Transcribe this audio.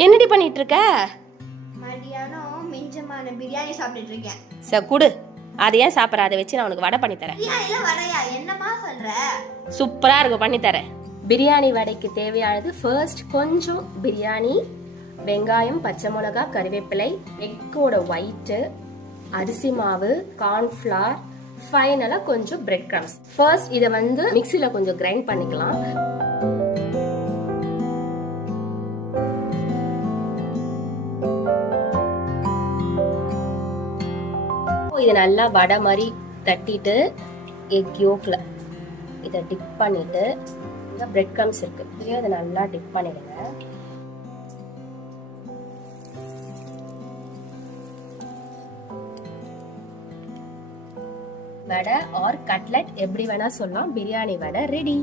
என்னடி பண்ணிட்டு இருக்க? மதியானம் மிஞ்சமான பிரியாணி சாப்பிட்டுட்டு இருக்கேன். சரி குடு. அதை ஏன் சாப்பிட்ற? அதை வச்சு நான் உனக்கு வடை பண்ணி தரேன். பிரியாணில வடையா? என்னமா சொல்ற? சூப்பரா இருக்கும், பண்ணி தரேன். பிரியாணி வடைக்கு தேவையானது ஃபர்ஸ்ட் கொஞ்சம் பிரியாணி, வெங்காயம், பச்சை மிளகா, கறிவேப்பிலை, எக்கோட ஒயிட்டு, அரிசி மாவு, கார்ன்ஃபிளவர், ஃபைனலா கொஞ்சம் பிரெட் கிரம்ஸ். ஃபர்ஸ்ட் இதை மிக்ஸில கொஞ்சம் கிரைண்ட் பண்ணிக்கலாம். இதை நல்லா வடை மாதிரி தட்டிட்டு எக் யோக்ல இதை டிப் பண்ணிட்டு பிரெட் கிரம்ஸ் இருக்கு, அதை நல்லா டிப் பண்ணிடுங்க. வடை ஆர் கட்லெட் எப்படி வேணா சொல்லலாம், பிரியாணி வடை ரெடி.